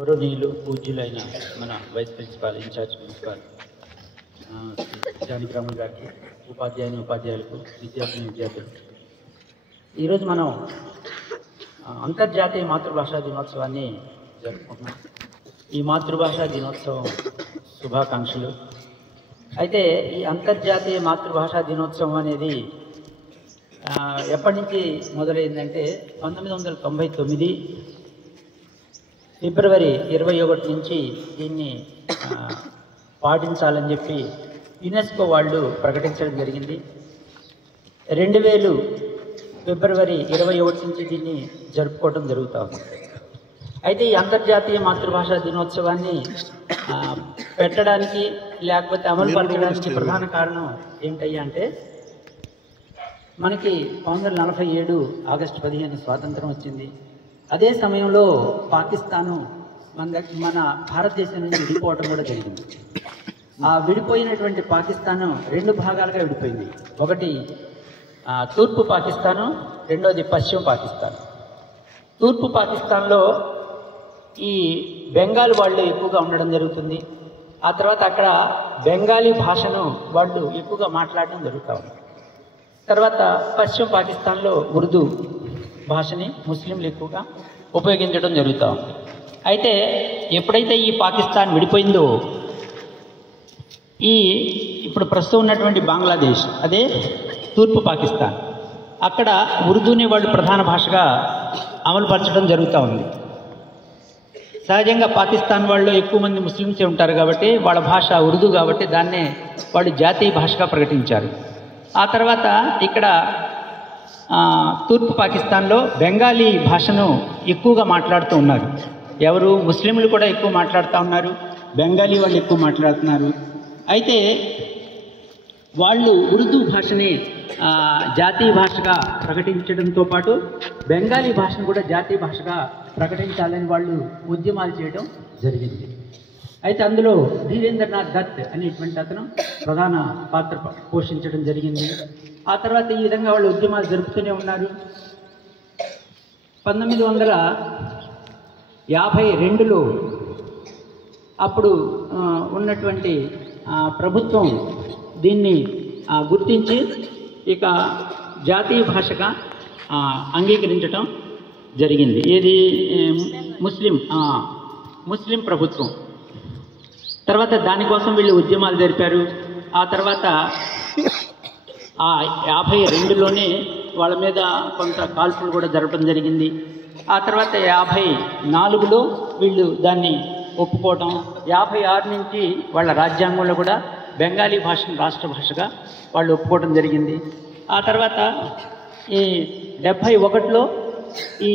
గౌరవనీయులు పూజ్యులైన మన vice principal in-charge principal Janakiraman గారికి, ఉపాధ్యాయులకు, విద్యార్థులకు ఈరోజు మనం అంతర్జాతీయ మాతృభాషా దినోత్సవాన్ని జరుపుకుంటున్నాం. ఈ మాతృభాషా దినోత్సవం శుభాకాంక్షలు. అయితే ఈ అంతర్జాతీయ మాతృభాషా దినోత్సవం అనేది ఎప్పటి నుంచి మొదలైందంటే 1999 ఫిబ్రవరి 21 నుంచి దీన్ని పాటించాలని చెప్పి యునెస్కో వాళ్ళు ప్రకటించడం జరిగింది. 2000 ఫిబ్రవరి 21 నుంచి దీన్ని జరుపుకోవడం జరుగుతూ ఉంది. అయితే ఈ అంతర్జాతీయ మాతృభాషా దినోత్సవాన్ని పెట్టడానికి లేకపోతే అమలు పరచడానికి ప్రధాన కారణం ఏమిటయ్యా అంటే, మనకి 1947 ఆగస్టు 15 స్వాతంత్రం వచ్చింది. అదే సమయంలో పాకిస్తాను మన భారతదేశం నుంచి విడిపోవటం కూడా జరిగింది. ఆ విడిపోయినటువంటి పాకిస్తాను 2 భాగాలుగా విడిపోయింది. ఒకటి తూర్పు పాకిస్తాను, రెండోది పశ్చిమ పాకిస్తాన్. తూర్పు పాకిస్తాన్లో ఈ బెంగాల్ వాళ్ళు ఎక్కువగా ఉండడం జరుగుతుంది. ఆ తర్వాత అక్కడ బెంగాలీ భాషను వాళ్ళు ఎక్కువగా మాట్లాడడం జరుగుతూ ఉంది. తర్వాత పశ్చిమ పాకిస్తాన్లో ఉర్దూ భాషని ముస్లింలు ఎక్కువగా ఉపయోగించడం జరుగుతూ ఉంది. అయితే ఎప్పుడైతే ఈ పాకిస్తాన్ విడిపోయిందో, ఇప్పుడు ప్రస్తుతం ఉన్నటువంటి బంగ్లాదేశ్, అదే తూర్పు పాకిస్తాన్, అక్కడ ఉర్దూని వాళ్ళు ప్రధాన భాషగా అమలుపరచడం జరుగుతూ ఉంది. సహజంగా పాకిస్తాన్ వాళ్ళు ఎక్కువ మంది ముస్లిమ్సే ఉంటారు కాబట్టి వాళ్ళ భాష ఉర్దూ కాబట్టి దాన్నే వాళ్ళు జాతీయ భాషగా ప్రకటించారు. ఆ తర్వాత ఇక్కడ తూర్పు పాకిస్తాన్లో బెంగాలీ భాషను ఎక్కువగా మాట్లాడుతూ ఉన్నారు. ఎవరు? ముస్లింలు కూడా ఎక్కువ మాట్లాడుతూ ఉన్నారు, బెంగాలీ వాళ్ళు ఎక్కువ మాట్లాడుతున్నారు. అయితే వాళ్ళు ఉర్దూ భాషని జాతీయ భాషగా ప్రకటించడంతో పాటు బెంగాలీ భాషను కూడా జాతీయ భాషగా ప్రకటించాలని వాళ్ళు ఉద్యమాలు చేయడం జరిగింది. అయితే అందులో ధీరేంద్రనాథ్ దత్ అనేటువంటి అతను ప్రధాన పాత్ర పోషించడం జరిగింది. ఆ తర్వాత ఈ విధంగా వాళ్ళు ఉద్యమాలు జరుపుతూనే ఉన్నారు. 1952లో అప్పుడు ఉన్నటువంటి ప్రభుత్వం దీన్ని గుర్తించి ఇక జాతీయ భాషగా అంగీకరించడం జరిగింది. ఏది? ముస్లిం ప్రభుత్వం. తర్వాత దానికోసం వీళ్ళు ఉద్యమాలు జరిపారు. ఆ తర్వాత 52లోనే వాళ్ళ మీద కొంత కాల్పులు కూడా జరపడం జరిగింది. ఆ తర్వాత 54లో వీళ్ళు దాన్ని ఒప్పుకోవటం, 56 నుంచి వాళ్ళ రాజ్యాంగంలో కూడా బెంగాలీ భాషను రాష్ట్ర భాషగా వాళ్ళు ఒప్పుకోవడం జరిగింది. ఆ తర్వాత ఈ 71లో ఈ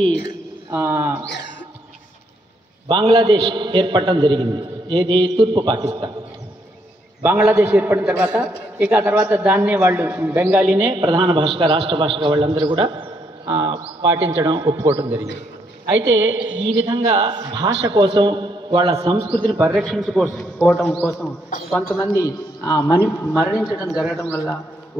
బంగ్లాదేశ్ ఏర్పడటం జరిగింది. ఏది? తూర్పు పాకిస్తాన్. బంగ్లాదేశ్ ఏర్పడిన తర్వాత ఆ తర్వాత దాన్నే వాళ్ళు బెంగాలీనే ప్రధాన భాషగా రాష్ట్ర భాషగా వాళ్ళందరూ కూడా పాటించడం, ఒప్పుకోవడం జరిగింది. అయితే ఈ విధంగా భాష కోసం, వాళ్ళ సంస్కృతిని పరిరక్షించుకోవటం కోసం కొంతమంది మరణించడం జరగడం వల్ల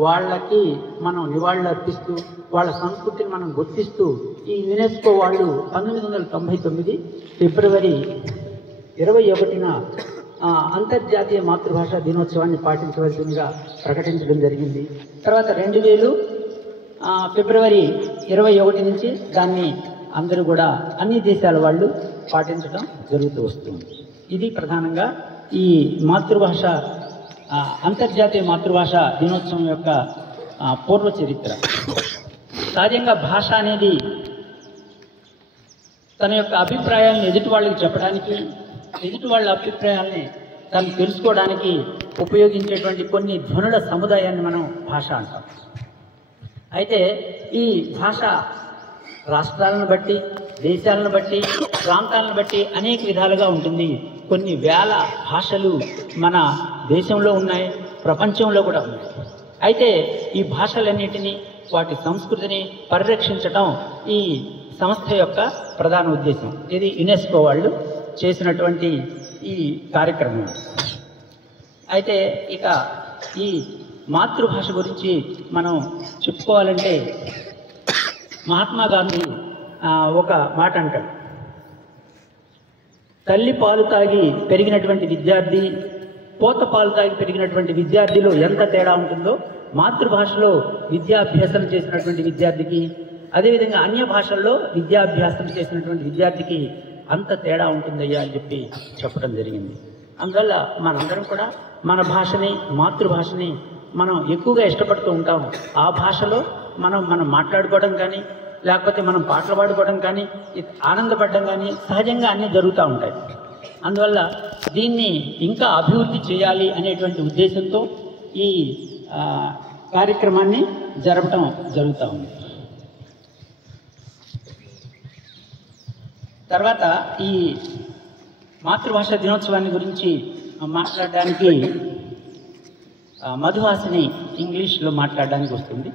వాళ్ళకి మనం నివాళులు అర్పిస్తూ వాళ్ళ సంస్కృతిని మనం గుర్తిస్తూ ఈ యునెస్కో వాళ్ళు 1999 ఫిబ్రవరి 21న అంతర్జాతీయ మాతృభాషా దినోత్సవాన్ని పాటించవలసిందిగా ప్రకటించడం జరిగింది. తర్వాత 2000 ఫిబ్రవరి 21 నుంచి దాన్ని అందరూ కూడా అన్ని దేశాల వాళ్ళు పాటించడం జరుగుతూ వస్తుంది. ఇది ప్రధానంగా ఈ మాతృభాష అంతర్జాతీయ మాతృభాష దినోత్సవం యొక్క పూర్వ చరిత్ర. సహజంగా భాష అనేది తన యొక్క అభిప్రాయాలను ఎదుటి వాళ్ళకి చెప్పడానికి, ఎదుటి వాళ్ళ అభిప్రాయాల్ని తను తెలుసుకోవడానికి ఉపయోగించేటువంటి కొన్ని ధ్వనుల సముదాయాన్ని మనం భాష అంటాం. అయితే ఈ భాష రాష్ట్రాలను బట్టి, దేశాలను బట్టి, ప్రాంతాలను బట్టి అనేక విధాలుగా ఉంటుంది. కొన్ని వేల భాషలు మన దేశంలో ఉన్నాయి, ప్రపంచంలో కూడా ఉన్నాయి. అయితే ఈ భాషలన్నిటినీ, వాటి సంస్కృతిని పరిరక్షించడం ఈ సంస్థ యొక్క ప్రధాన ఉద్దేశం. ఇది యునెస్కో వాళ్ళు చేసినటువంటి ఈ కార్యక్రమం. అయితే ఇక ఈ మాతృభాష గురించి మనం చెప్పుకోవాలంటే మహాత్మా గాంధీ ఒక మాట అంటాడు. తల్లి పాలు తాగి పెరిగినటువంటి విద్యార్థి, పోత పాలు తాగి పెరిగినటువంటి విద్యార్థిలో ఎంత తేడా ఉంటుందో మాతృభాషలో విద్యాభ్యాసం చేసినటువంటి విద్యార్థికి, అదేవిధంగా అన్య భాషల్లో విద్యాభ్యాసం చేసినటువంటి విద్యార్థికి అంత తేడా ఉంటుందయ్యా అని చెప్పి చెప్పడం జరిగింది. అందువల్ల మనందరం కూడా మన భాషని, మాతృభాషని మనం ఎక్కువగా ఇష్టపడుతూ ఉంటాం. ఆ భాషలో మనం మాట్లాడుకోవడం కానీ, లేకపోతే మనం పాటలు పాడుకోవడం కానీ, ఆనందపడడం కానీ సహజంగా అన్నీ జరుగుతూ ఉంటాయి. అందువల్ల దీన్ని ఇంకా అభివృద్ధి చేయాలి అనేటువంటి ఉద్దేశంతో ఈ కార్యక్రమాన్ని జరపడం జరుగుతూ ఉంది. తర్వాత ఈ మాతృభాష దినోత్సవాన్ని గురించి మాట్లాడడానికి మధుహాసిని ఇంగ్లీష్లో మాట్లాడడానికి వస్తుంది.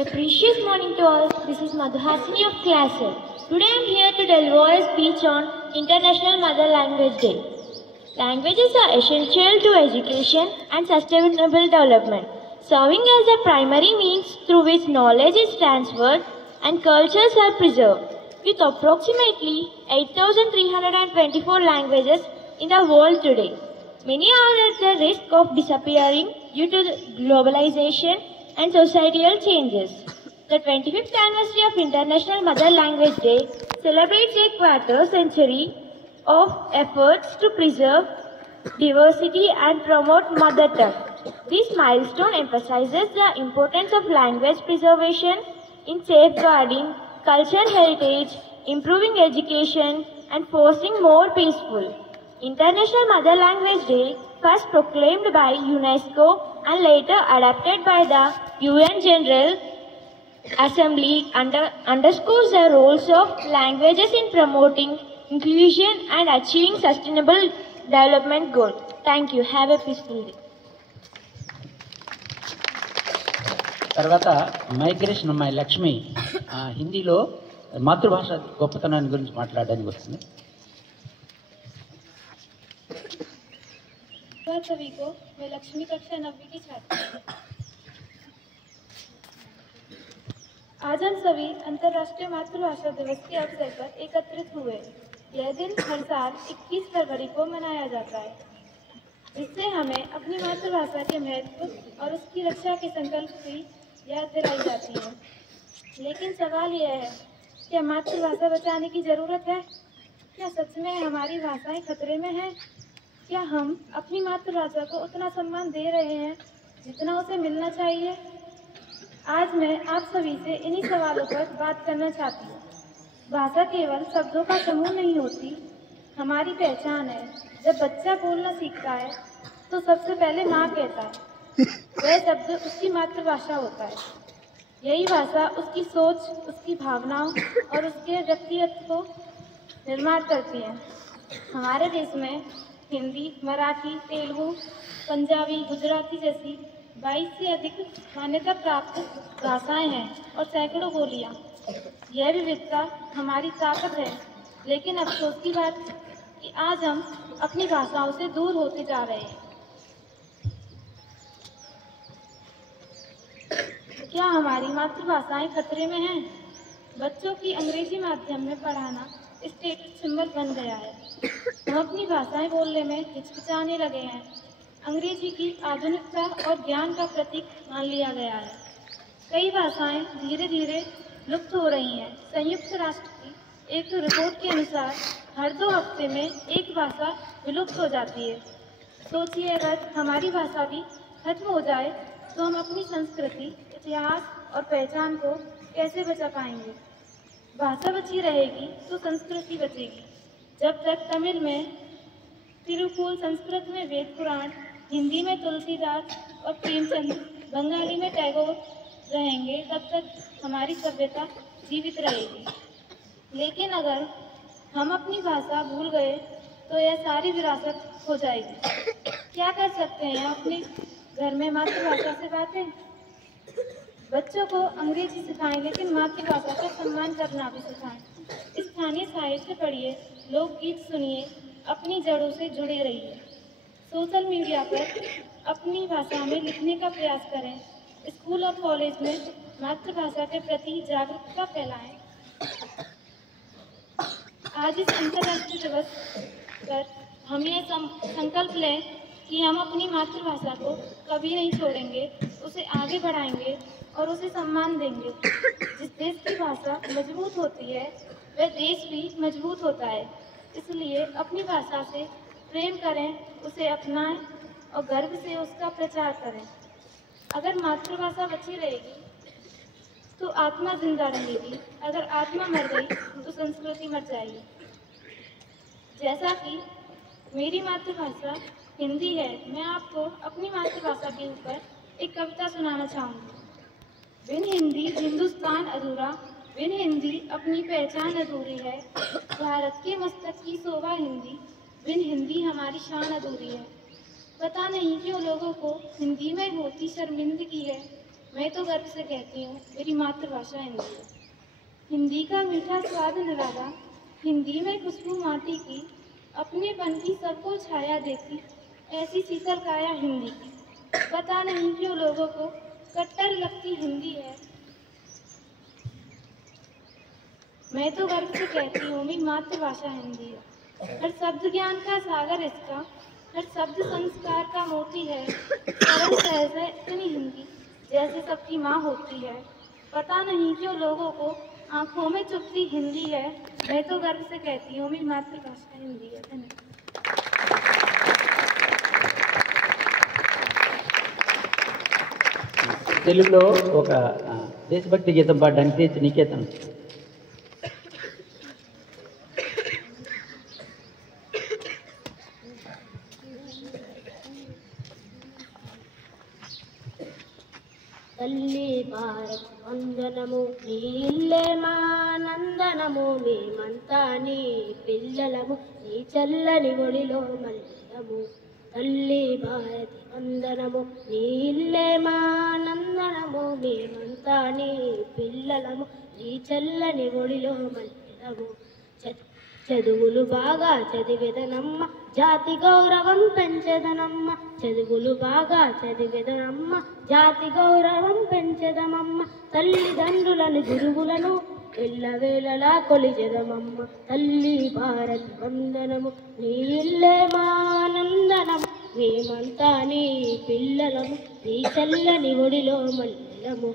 A precious morning to all. This is Madhuhasini of Class 8. Today I am here to deliver a speech on International Mother Language Day. Languages are essential to education and sustainable development, serving as the primary means through which knowledge is transferred and cultures are preserved. With approximately 8,324 languages in the world today, many are at the risk of disappearing due to globalization and societal changes. The 25th anniversary of International Mother Language Day celebrates a quarter century of efforts to preserve diversity and promote mother tongue. This milestone emphasizes the importance of language preservation in safeguarding cultural heritage, improving education, and fostering more peaceful. International Mother Language Day, first proclaimed by UNESCO and later adopted by the UN General Assembly, underscores the roles of languages in promoting inclusion and achieving sustainable development goals. Thank you. Have a peaceful day. తర్వాత migration అమ్మాయి లక్ష్మి హిందీలో మాతృభాష గొప్పతనాన్ని గురించి మాట్లాడడానికి వస్తుంది. सभी को मैं लक्ष्मी कक्षा 9वीं की छात्रा हूँ। आज हम सभी अंतर्राष्ट्रीय मातृभाषा दिवस के अवसर पर एकत्रित हुए। यह दिन हर साल 21 फरवरी को मनाया जाता है, जिससे हमें अपनी मातृभाषा के महत्व और उसकी रक्षा के संकल्प की याद दिलाई जाती है। लेकिन सवाल यह है, क्या मातृभाषा बचाने की ज़रूरत है? क्या सच में हमारी भाषाएं खतरे में हैं? क्या हम अपनी मातृभाषा को उतना सम्मान दे रहे हैं जितना उसे मिलना चाहिए? आज मैं आप सभी से इन्हीं सवालों पर बात करना चाहती हूँ। भाषा केवल शब्दों का समूह नहीं होती, हमारी पहचान है। जब बच्चा बोलना सीखता है तो सबसे पहले माँ कहता है, वह शब्द उसकी मातृभाषा होता है। यही भाषा उसकी सोच, उसकी भावनाओं और उसके व्यक्तित्व को निर्माण करती है। हमारे देश में हिंदी, मराठी, तेलुगु, पंजाबी, गुजराती जैसी 22 से अधिक मान्यता प्राप्त भाषाएं हैं और सैकड़ों बोलियां। यह विविधता हमारी ताकत है, लेकिन अफसोस की बात कि आज हम अपनी भाषाओं से दूर होते जा रहे हैं। क्या हमारी मातृभाषाएं खतरे में हैं? बच्चों की अंग्रेजी माध्यम में पढ़ाना स्टेटस सिंबल बन गया है। हम अपनी भाषाएं बोलने में हिचकिचाने लगे हैं। अंग्रेजी की आधुनिकता और ज्ञान का प्रतीक मान लिया गया है। कई भाषाएं धीरे धीरे लुप्त हो रही हैं। संयुक्त राष्ट्र की एक रिपोर्ट के अनुसार हर 2 हफ्ते में एक भाषा विलुप्त हो जाती है। सोचिए, अगर हमारी भाषा भी खत्म हो जाए तो हम अपनी संस्कृति, इतिहास और पहचान को कैसे बचा पाएंगे? भाषा बची रहेगी तो संस्कृति बचेगी। जब तक तमिल में तिरुकुल, संस्कृत में वेद पुराण, हिंदी में तुलसीदास और प्रेमचंद, बंगाली में टैगोर रहेंगे, तब तक हमारी सभ्यता जीवित रहेगी। लेकिन अगर हम अपनी भाषा भूल गए तो यह सारी विरासत खो जाएगी। क्या कर सकते हैं अपने घर में मातृभाषा से बातें? बच्चों को अंग्रेजी सिखाएं, लेकिन मातृभाषा का सम्मान करना भी सिखाएं। स्थानीय साहित्य पढ़िए, लोकगीत सुनिए, अपनी जड़ों से जुड़े रहिए। सोशल मीडिया पर अपनी भाषा में लिखने का प्रयास करें। स्कूल और कॉलेज में मातृभाषा के प्रति जागरूकता फैलाएं। आज इस अंतर्राष्ट्रीय दिवस पर हम ये संकल्प लें कि हम अपनी मातृभाषा को कभी नहीं छोड़ेंगे, उसे आगे बढ़ाएंगे और उसे सम्मान देंगे। जिस देश की भाषा मजबूत होती है वह देश भी मजबूत होता है। इसलिए अपनी भाषा से प्रेम करें, उसे अपनाएं और गर्व से उसका प्रचार करें। अगर मातृभाषा बची रहेगी तो आत्मा जिंदा रहेगी, अगर आत्मा मर गई तो संस्कृति मर जाएगी। जैसा कि मेरी मातृभाषा हिंदी है, मैं आपको अपनी मातृभाषा के ऊपर एक कविता सुनाना चाहूँगी। बिन हिंदी हिंदुस्तान अधूरा, बिन हिंदी अपनी पहचान अधूरी है। भारत के मस्तक की शोभा हिंदी, बिन हिंदी हमारी शान अधूरी है। पता नहीं क्यों लोगों को हिंदी में होती शर्मिंदगी है। मैं तो गर्व से कहती हूँ मेरी मातृभाषा हिंदी है। हिंदी का मीठा स्वाद निराला, हिंदी में खुशबू माटी की, अपनेपन की सबको छाया देती, ऐसी शीतल काया हिंदी की। पता नहीं क्यों लोगों को कट्टर लगती हिंदी है। मैं तो गर्व से कहती हूँ मेरी मातृभाषा हिंदी है। हर शब्द ज्ञान का सागर इसका, हर शब्द संस्कार का मोती है। सरल सहज है इतनी हिंदी, जैसे सबकी माँ होती है। पता नहीं क्यों लोगों को आंखों में चुभती हिंदी है। मैं तो गर्व से कहती हूँ मेरी मातृभाषा हिंदी है। धन्यवाद। తెలుగులో ఒక దేశభక్తి గీతం పాడడానికి నికేతన్. తల్లి భారత వందనము, నీ ఇల్లే మా నందనము, మేమంతా నీ పిల్లలము, నీ చల్లని ఒడిలో మల్లెలము. తల్లి భారతి వందనము, నీ ఇల్లే మా నందనము, మేమంతా నీ పిల్లలము, నీ చల్లని ఒడిలో మల్లెలము. చదువులు బాగా చదివెదనమ్మ, జాతి గౌరవం పెంచెదనమ్మ. చదువులు బాగా చదివెదనమ్మ, జాతి గౌరవం పెంచెదమమ్మ. తల్లిదండ్రులను గురువులను ఎల్లవేళలా కొలిచెదమమ్మ. తల్లి భారతి వందనము, నీ ఇల్లే మా నందనము, మేమంతా నీ పిల్లలము, నీ చల్లని ఒడిలో మల్లెలము.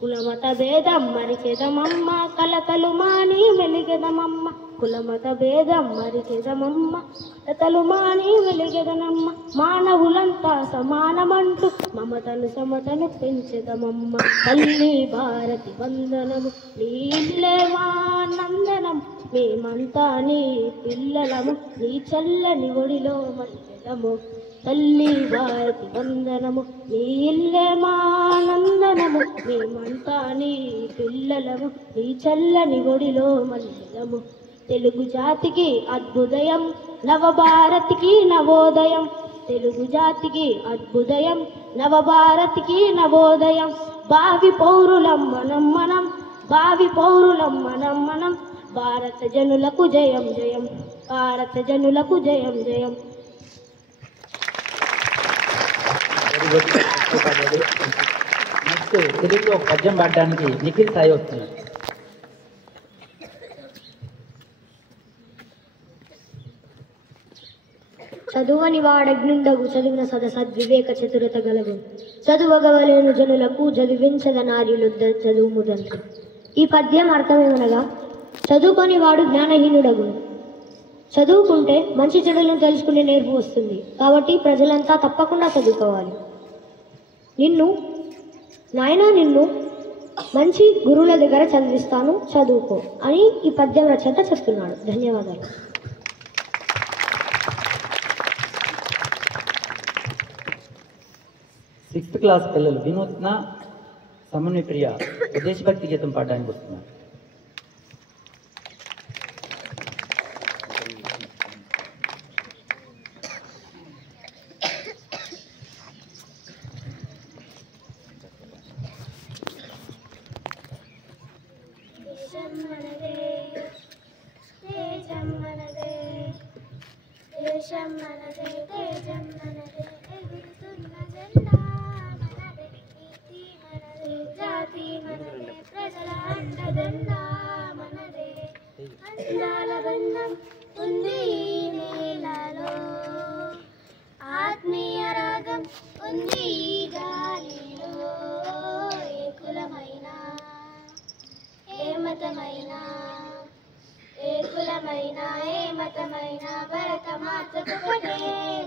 కులమత భేదం మరిచెదమమ్మ, కలతలు మాని వెలిగెదమమ్మ. కులమత భేదం మరిచెదమమ్మ, కలతలు మాని వెలిగెదనమ్మ. మానవులంతా సమానమంటూ మమతను సమతను పెంచెదమమ్మ. తల్లి భారతి వందనము, నీ ఇల్లే మా నందనం, మేమంతా నీ పిల్లలము, నీ చల్లని ఒడిలో మల్లెలము. తల్లి భారతి వందనము, నీ ఇల్లే మా నందనము, మేమంతా నీ పిల్లలము, నీ చల్లని ఒడిలో మల్లెలము. తెలుగు జాతికి అద్భుదయం, నవభారతికి నవోదయం. తెలుగు జాతికి అద్భుదయం, నవభారతికి నవోదయం. భావి పౌరులం మనం మనం, భావి పౌరులం మనం మనం. భారత జనులకు జయం జయం, భారత జనులకు జయం జయం. నెక్స్ట్ తెలుగులో ఒక పద్యం పాడడానికి నిఖిల్ సాయి వస్తున్నారు. చదువని వాడగ్నుండగు, చదివిన సదసద్వివేక చతురత గలవు. చదువగవలేను జనులకు చదివించద నార్యులుద్ద చదువు ముదండ్రు. ఈ పద్యం అర్థమేమనగా, చదువుకొని వాడు జ్ఞానహీనుడగును. చదువుకుంటే మంచి చెడులను తెలుసుకునే నేర్పు వస్తుంది. కాబట్టి ప్రజలంతా తప్పకుండా చదువుకోవాలి. నిన్ను మంచి గురువుల దగ్గర చదివిస్తాను, చదువుకో అని ఈ పద్యం రచయిత చెప్తున్నాడు. ధన్యవాదాలు. సిక్స్త్ క్లాస్ పిల్లలు వినూత్న, సమన్వయ ప్రియ దేశభక్తి గీతం పాడడానికి వస్తున్నారు. జాతి రాగం ఉంది ఈ నేలలో, ఆత్మీయ రాగం ఉంది ఈ గాలిలో. ఏ కులమైనా ఏ మతమైనా, ఏ కులమైనా ఏ మతమైనా భరతమాతకు ఒకటే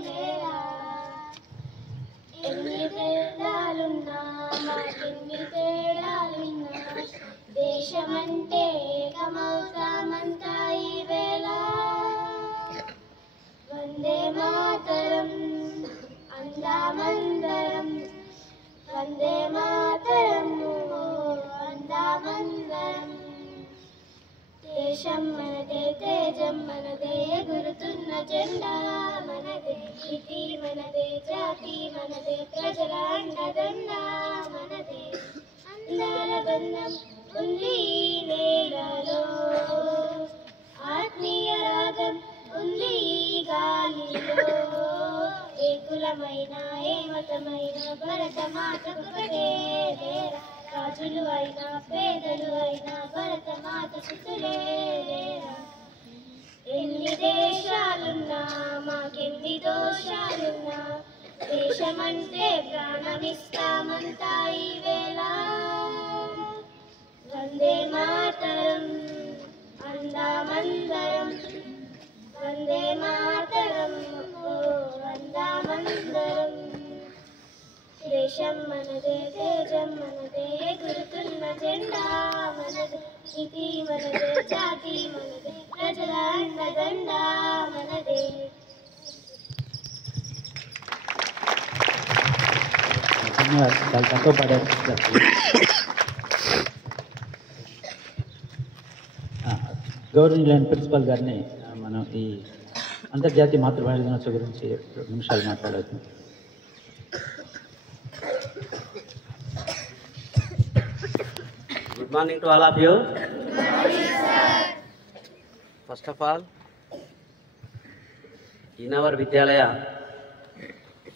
లేరా. ఎన్ని తేడాలున్నా మాకెన్ని తేడాలున్నా, దేశమంటే ఏకమవుతామంతా ఈ వేళ. వందే మాతరం అందామందరం, వందే మాతరం అందామందరం. దేశం మనదే, తేజం మనదే, ఎగురుతున్న జెండా మనదే, నీతి మనదే, జాతి మనదే, ప్రజల అండదండ మనదే. అందాల బంధం ఉంది ఈ నేలలో, ఆత్మీయ రాగం ఉంది ఈ గాలిలో. ఏ కులమైనా ఏ మతమైనా భరతమాతకు ఒకటే లేరా. రాజులు అయినా పేదలు అయినా భరతమాత సుతులే లేరా. ఎన్ని దేశాలున్నా మాకెన్ని దోషాలున్నా, దేశమంటే ప్రాణమిస్తామంతా ఈ వేళ. వందే మాతరం అందామందరం, వందే మాతరం అందామందరం. దేశం మనదే, తేజం మనదే, ఎగురుతున్న జెండా మనదే, నీతి మనదే, జాతి మనదే, ప్రజల అండదండ మనదే. చాలా తక్కువ పాడారు. గౌరవనీయులైన ప్రిన్సిపల్ గారిని మనం ఈ అంతర్జాతీయ మాతృభాష దినోత్సవం గురించి 2 నిమిషాలు మాట్లాడవచ్చు. Good morning to all of you. First of all, in our Vidyalaya,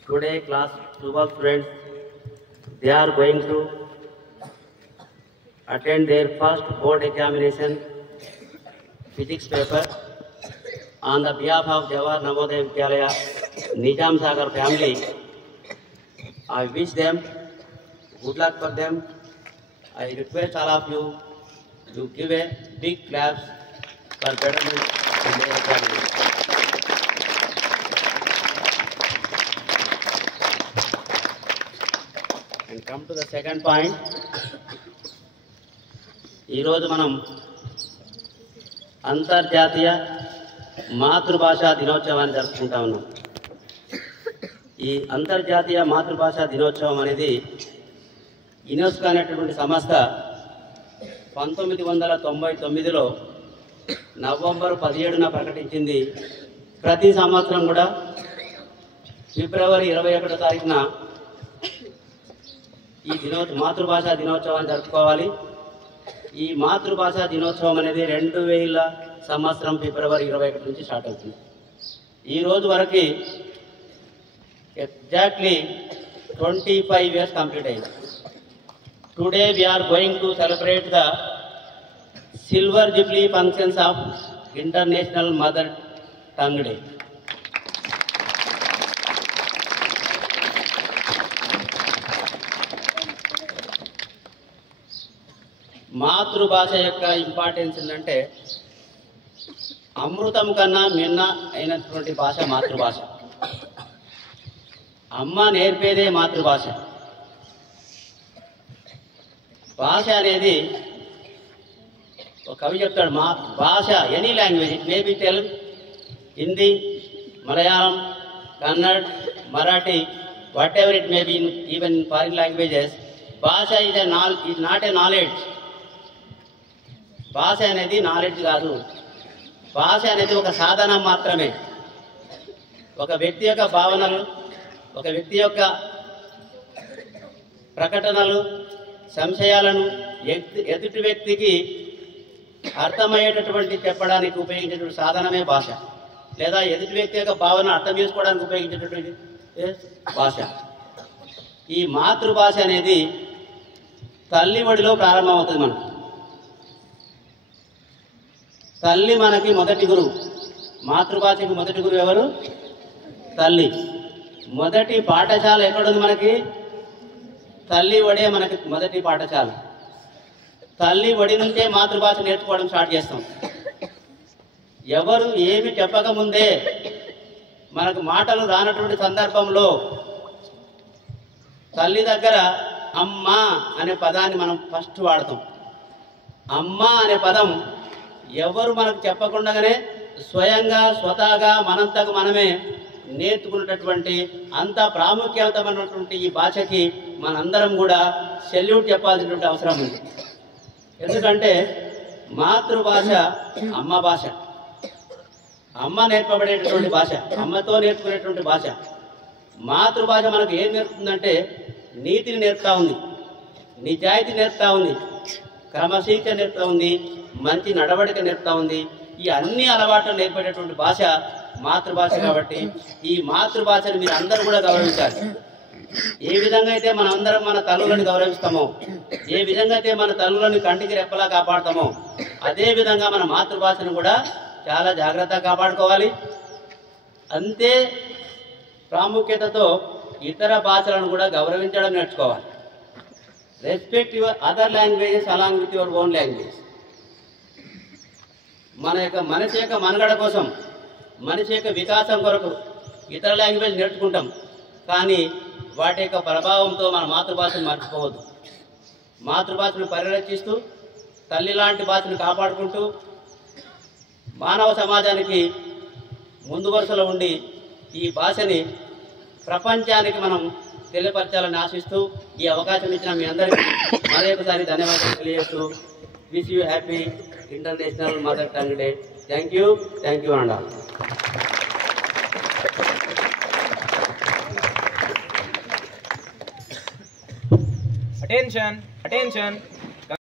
today class 12 students, they are going to attend their first board examination, physics paper. On the behalf of Jawahar Navodaya Vidyalaya, Nizam Sagar family, I wish them good luck for them. I request all of you to give a big claps for betterment in their examination. And come to the second point. ఈ రోజు మనం అంతర్జాతీయ మాతృభాషా దినోత్సవాన్ని జరుపుకుంటా ఉన్నాం. ఈ అంతర్జాతీయ మాతృభాషా దినోత్సవం అనేది యునెస్కో అనేటటువంటి సంస్థ 1999లో నవంబర్ 17న ప్రకటించింది. ప్రతి సంవత్సరం కూడా ఫిబ్రవరి 21వ తారీఖున ఈ మాతృభాషా దినోత్సవాన్ని జరుపుకోవాలి. ఈ మాతృభాషా దినోత్సవం అనేది 2000 సంవత్సరం ఫిబ్రవరి 21 నుంచి స్టార్ట్ అవుతుంది. ఈ రోజు వరకు ఎగ్జాక్ట్లీ 25 years కంప్లీట్ అయింది. Today we are going to celebrate the Silver Jubilee functions of International Mother Tongue Day. మాతృభాష యొక్క ఇంపార్టెన్స్ ఏంటంటే అమృతం కన్నా మిన్న అయినటువంటి భాష మాతృభాష. అమ్మ నేర్పేదే మాతృభాష. భాష అనేది ఒక కవి చెప్తాడు, మా భాష any language, it may be Telugu, Hindi, Malayalam, Kannada, Marathi, what ever it may be, even foreign languages. భాష ఈజ్ నాట్ ఏ నాలెడ్జ్. భాష అనేది నాలెడ్జ్ కాదు. భాష అనేది ఒక సాధనం మాత్రమే. ఒక వ్యక్తి యొక్క భావనలు, ఒక వ్యక్తి యొక్క ప్రకటనలు, సంశయాలను ఎదుటి వ్యక్తికి అర్థమయ్యేటటువంటి చెప్పడానికి ఉపయోగించేటువంటి సాధనమే భాష. లేదా ఎదుటి వ్యక్తి యొక్క భావన అర్థం చేసుకోవడానికి ఉపయోగించేటటువంటి భాష. ఈ మాతృభాష అనేది తల్లి ఒడిలో ప్రారంభమవుతుంది. మనకు తల్లి మనకి మొదటి గురువు. మాతృభాషకు మొదటి గురువు ఎవరు? తల్లి. మొదటి పాఠశాల ఎక్కడుంది మనకి? తల్లి ఒడే మనకి మొదటి పాఠశాల. తల్లి ఒడి నుంచే మాతృభాష నేర్చుకోవడం స్టార్ట్ చేస్తాం. ఎవరు ఏమి చెప్పకముందే మనకు మాటలు రానటువంటి సందర్భంలో తల్లి దగ్గర అమ్మ అనే పదాన్ని మనం ఫస్ట్ వాడతాం. అమ్మ అనే పదం ఎవరు మనకు చెప్పకుండానే స్వయంగా స్వతహాగా మనంతకు మనమే నేర్చుకున్నటువంటి అంత ప్రాముఖ్యతమైనటువంటి ఈ భాషకి మనందరం కూడా సెల్యూట్ చెప్పాల్సినటువంటి అవసరం ఉంది. ఎందుకంటే మాతృభాష అమ్మ భాష, అమ్మ నేర్పబడేటటువంటి భాష, అమ్మతో నేర్చుకునేటువంటి భాష. మాతృభాష మనకు ఏం నేర్పుతుందంటే నీతిని నేర్పుతా ఉంది, నిజాయితీ నేర్పుతా ఉంది, క్రమశిక్షణ నేర్పుతా ఉంది, మంచి నడవడిక నేర్పుతా ఉంది. ఈ అన్ని అలవాట్లు నేర్పేటటువంటి భాష మాతృభాష. కాబట్టి ఈ మాతృభాషను మీరు అందరూ కూడా గౌరవించాలి. ఏ విధంగా అయితే మనం అందరం మన తల్లులను గౌరవిస్తామో, ఏ విధంగా అయితే మన తల్లులను కంటికి రెప్పలా కాపాడుతామో, అదే విధంగా మన మాతృభాషను కూడా చాలా జాగ్రత్తగా కాపాడుకోవాలి. అంతే ప్రాముఖ్యతతో ఇతర భాషలను కూడా గౌరవించడం నేర్చుకోవాలి. Respect your other languages along with your own language. మనిషి యొక్క మనుగడ కోసం, మనిషి యొక్క వికాసం కొరకు ఇతర లాంగ్వేజ్ నేర్చుకుంటాం. కానీ వాటి యొక్క ప్రభావంతో మన మాతృభాషను మర్చిపోవద్దు. మాతృభాషను పరిరక్షిస్తూ తల్లి లాంటి భాషను కాపాడుకుంటూ మానవ సమాజానికి ముందు వరుసలో ఉండి ఈ భాషని ప్రపంచానికి మనం తెలియపరచాలని ఆశిస్తూ ఈ అవకాశం ఇచ్చిన మీ అందరికీ మరొకసారి ధన్యవాదాలు తెలియజేస్తూ wish you happy international mother tongue day. Thank you and all. Attention!